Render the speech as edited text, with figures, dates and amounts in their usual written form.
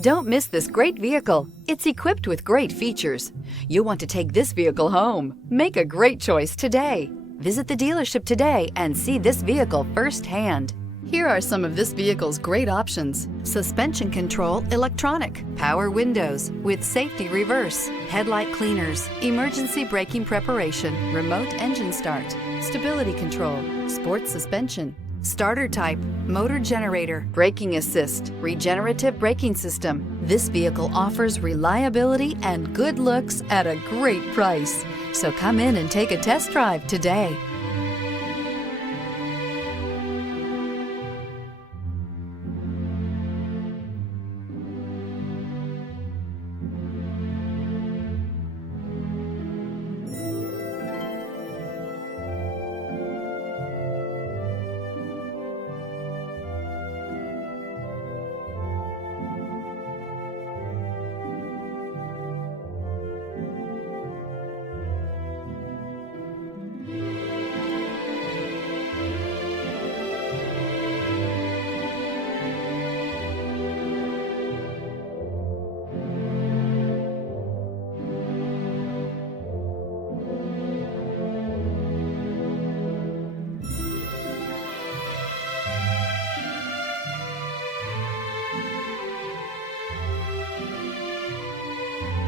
Don't miss this great vehicle. It's equipped with great features. You'll want to take this vehicle home. Make a great choice today. Visit the dealership today and see this vehicle firsthand. Here are some of this vehicle's great options: suspension control electronic, power windows with safety reverse, headlight cleaners, emergency braking preparation, remote engine start, stability control, sports suspension, starter type, motor generator, braking assist, regenerative braking system. This vehicle offers reliability and good looks at a great price. So come in and take a test drive today.